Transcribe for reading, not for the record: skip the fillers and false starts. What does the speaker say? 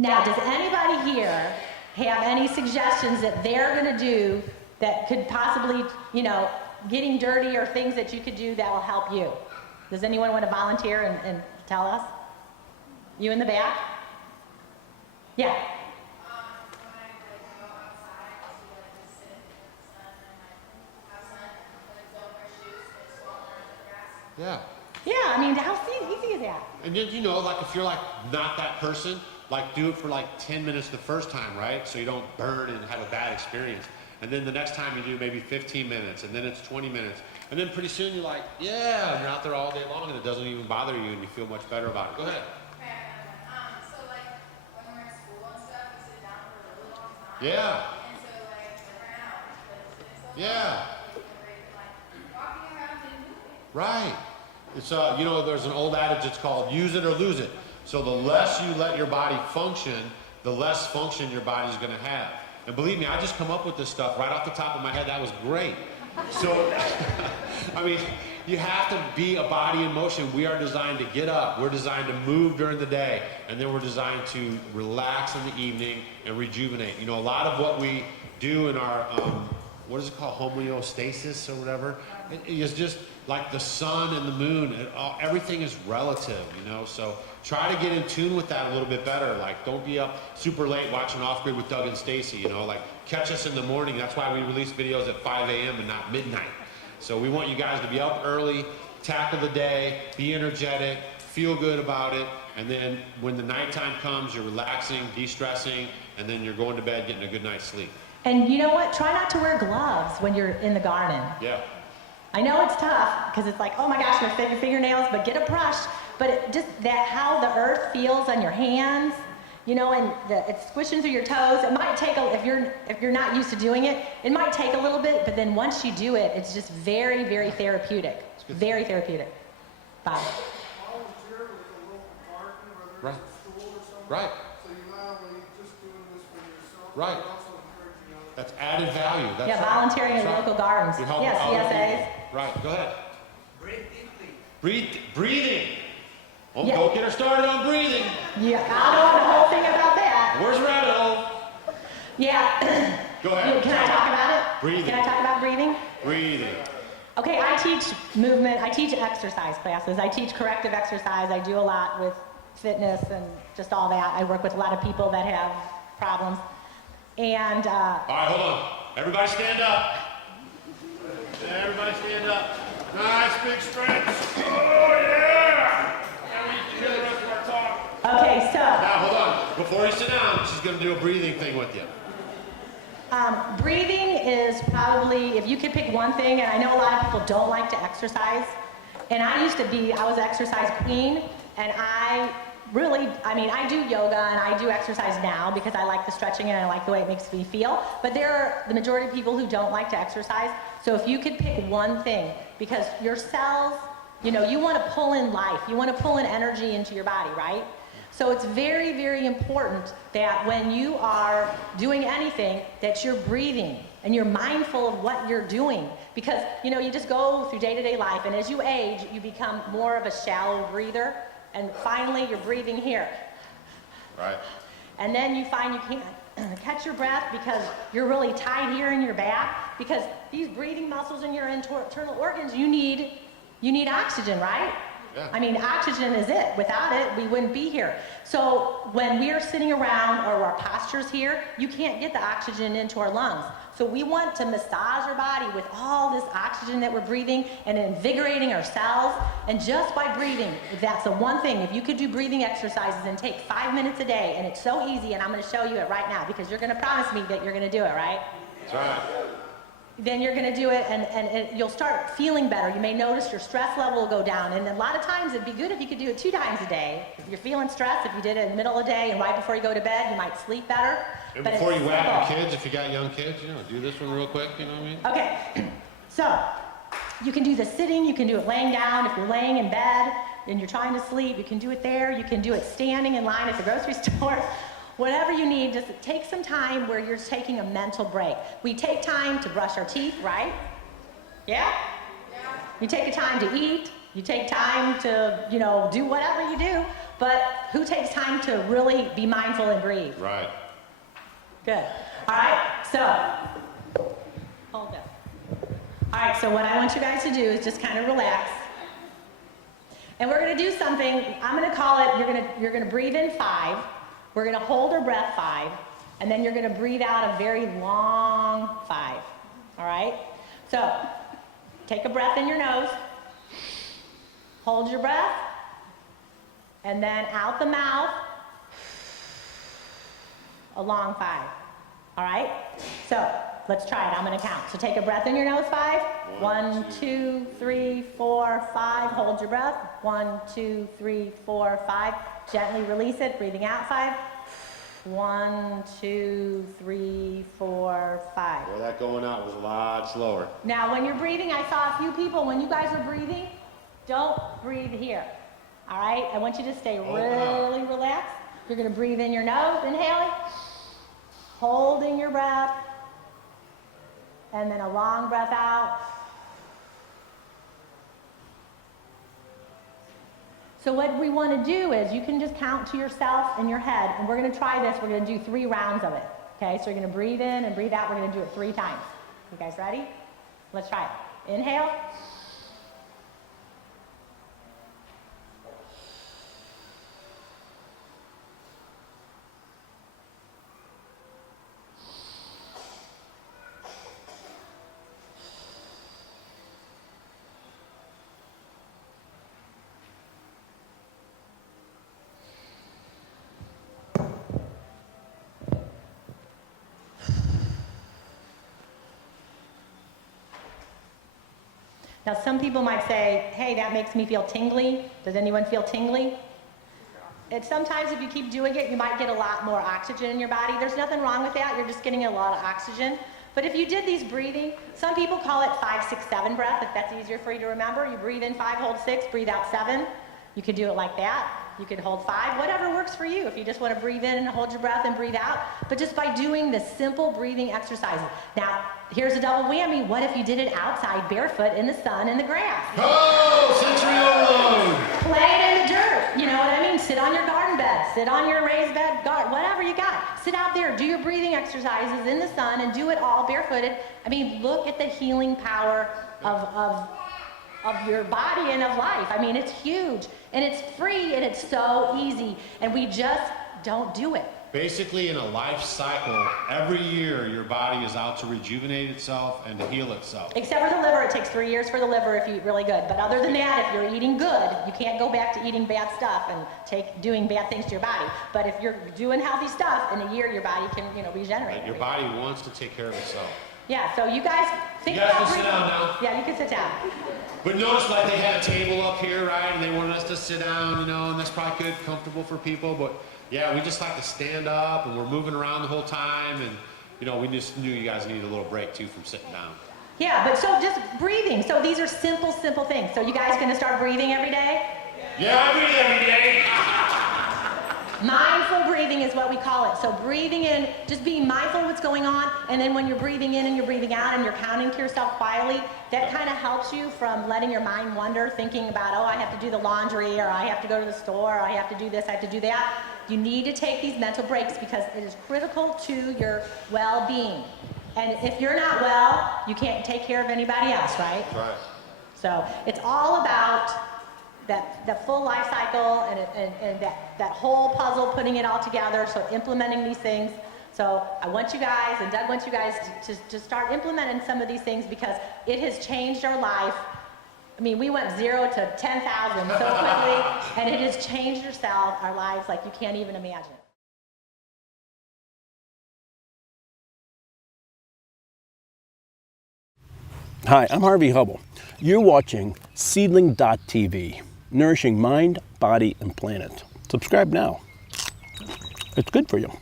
Now, does anybody here have any suggestions that they're going to do that could possibly, you know, getting dirty or things that you could do that will help you? Does anyone want to volunteer and tell us? You in the back? Yeah. Yeah. Yeah, I mean, how easy is that? And then, you know, like if you're like not that person, like do it for like 10 minutes the first time, right? So you don't burn and have a bad experience. And then the next time you do maybe 15 minutes, and then it's 20 minutes. And then pretty soon you're like, yeah, and you're out there all day long and it doesn't even bother you and you feel much better about it. Go ahead. So like when we're in school and stuff, we sit down for a really long time. Yeah. And so like right now, Yeah. like walking around and moving. Right. It's you know, there's an old adage, it's called use it or lose it. So the less you let your body function, the less function your body's gonna have. And believe me, I just come up with this stuff right off the top of my head. That was great. So, I mean, you have to be a body in motion. We are designed to get up. We're designed to move during the day. And then we're designed to relax in the evening and rejuvenate. You know, a lot of what we do in our, what is it called, homeostasis or whatever, it is just like the sun and the moon. Everything is relative, you know, so try to get in tune with that a little bit better. Like, don't be up super late watching Off Grid with Doug and Stacy, you know, like catch us in the morning. That's why we release videos at 5 a.m. and not midnight. So we want you guys to be up early, tackle the day, be energetic, feel good about it, and then when the nighttime comes, you're relaxing, de-stressing, and then you're going to bed getting a good night's sleep. And you know what? Try not to wear gloves when you're in the garden. Yeah. I know it's tough because it's like, oh my gosh, I'm gonna fit your fingernails, but get a brush. But just that, how the earth feels on your hands, you know, and it's squishing through your toes. It might take if you're not used to doing it, it might take a little bit, but then once you do it, it's just very, very therapeutic. Very therapeutic. Bob. Volunteer with a local park, whether it's a school or something. Right. So you're not only just doing this for yourself, Right. but also encouraging others. That's added value. That's Yeah, right. volunteering in That's right. local gardens. You help Yes, other CSAs. people. Right, go ahead. Breathe deeply. Breathing. Oh, Yeah. Don't get her started on breathing. Yeah, I know the whole thing about that. Where's Rabbit Hole? Yeah. Go ahead. Can I talk about it? Breathing. Can I talk about breathing? Breathing. Okay, I teach movement, I teach exercise classes, I teach corrective exercise, I do a lot with fitness and just all that. I work with a lot of people that have problems. And All right, hold on. Everybody stand up. Everybody stand up. Nice big stretch. Oh, yeah! Now we can hear the rest of our talk. okay, so Now, hold on. Before you sit down, she's going to do a breathing thing with you. breathing is probably, if you could pick one thing, and I know a lot of people don't like to exercise, and I was an exercise queen, and I do yoga and I do exercise now because I like the stretching and I like the way it makes me feel, but there are the majority of people who don't like to exercise, so if you could pick one thing, because your cells, you know, you want to pull in life, you want to pull in energy into your body, right? So it's very, very important that when you are doing anything, that you're breathing and you're mindful of what you're doing. Because, you know, you just go through day-to-day life, and as you age, you become more of a shallow breather, and finally you're breathing here. Right. And then you find you can't catch your breath because you're really tight here in your back, because these breathing muscles in your internal organs, you need oxygen, right? Yeah. I mean, oxygen is it. Without it, we wouldn't be here. So when we are sitting around or our posture's here, you can't get the oxygen into our lungs. So we want to massage our body with all this oxygen that we're breathing and invigorating our cells. And just by breathing, that's the one thing. If you could do breathing exercises and take 5 minutes a day, and it's so easy, and I'm going to show you it right now because you're going to promise me that you're going to do it, right? That's right. Then you're going to do it, and you'll start feeling better. You may notice your stress level will go down, and a lot of times it'd be good if you could do it 2 times a day. If you're feeling stressed, if you did it in the middle of the day and right before you go to bed, you might sleep better. And But before it's you whack simple. your kids, if you got young kids, you know, do this one real quick, you know what I mean? Okay, so you can do the sitting, you can do it laying down. If you're laying in bed and you're trying to sleep, you can do it there. You can do it standing in line at the grocery store. Whatever you need, just take some time where you're taking a mental break. We take time to brush our teeth, right? Yeah? You take a time to eat, You take time to, do whatever you do, but who takes time to really be mindful and breathe? Right. Good. All right, so, hold this. All right, so what I want you guys to do is just kind of relax. And we're gonna do something, I'm gonna call it, you're gonna breathe in 5, we're gonna hold our breath 5, and then you're gonna breathe out a very long 5, all right? So, take a breath in your nose, hold your breath, and then out the mouth, a long 5, all right? So, let's try it, I'm gonna count. So take a breath in your nose, 5. 1, 2, 3, 4, 5. Hold your breath. 1, 2, 3, 4, 5. Gently release it, breathing out 5. 1, 2, 3, 4, 5. Well, that going out was a lot slower. Now, when you're breathing, I saw a few people, when you guys are breathing, don't breathe here, all right? I want you to stay really relaxed. You're gonna breathe in your nose, inhaling, holding your breath, and then a long breath out. So what we want to do is you can just count to yourself in your head, and we're going to try this. We're going to do 3 rounds of it. Okay, so you're going to breathe in and breathe out. We're going to do it 3 times. You guys ready? Let's try it. Inhale. Now, some people might say, hey, that makes me feel tingly. Does anyone feel tingly? And sometimes if you keep doing it, you might get a lot more oxygen in your body. There's nothing wrong with that. You're just getting a lot of oxygen. But if you did these breathing, some people call it 5, 6, 7 breath, if that's easier for you to remember. You breathe in 5, hold 6, breathe out 7. You can do it like that. You can hold 5, whatever works for you. If you just want to breathe in and hold your breath and breathe out. But just by doing the simple breathing exercises. Now, here's a double whammy. What if you did it outside, barefoot, in the sun, in the grass? Oh, century overload! Play it in the dirt. You know what I mean? Sit on your garden bed. Sit on your raised bed, whatever you got. Sit out there. Do your breathing exercises in the sun and do it all barefooted. I mean, look at the healing power of your body and of life. I mean, it's huge, and it's free, and it's so easy, and we just don't do it. Basically, in a life cycle, every year your body is out to rejuvenate itself and to heal itself. Except for the liver. It takes 3 years for the liver if you eat really good. But other than that, if you're eating good, you can't go back to eating bad stuff and doing bad things to your body. But if you're doing healthy stuff, in a year your body can, regenerate. Right? Your body wants to take care of itself. Yeah, so you guys think You guys about can sit down now. Yeah, you can sit down. But notice, like, they had a table up here, right? And they wanted us to sit down, and that's probably good, comfortable for people. But yeah, we just like to stand up, and we're moving around the whole time. And, we just knew you guys needed a little break, too, from sitting down. Yeah, but so just breathing. So these are simple things. So you guys gonna start breathing every day? Yeah, I breathe every day. Mindful breathing is what we call it. So breathing in, just being mindful of what's going on, and then when you're breathing in and you're breathing out and you're counting to yourself quietly, that kind of helps you from letting your mind wander, thinking about, oh, I have to do the laundry, or I have to go to the store, or I have to do this, I have to do that. You need to take these mental breaks because it is critical to your well-being. And if you're not well, you can't take care of anybody else, right? Right. So it's all about that full life cycle and that whole puzzle, putting it all together, so implementing these things. So I want you guys, and Doug wants you guys to start implementing some of these things because it has changed our life. I mean, we went 0 to 10,000 so quickly, and it has changed our lives like you can't even imagine. Hi, I'm Harvey Hubble. You're watching Seedling.tv, nourishing mind, body, and planet. Subscribe now. It's good for you.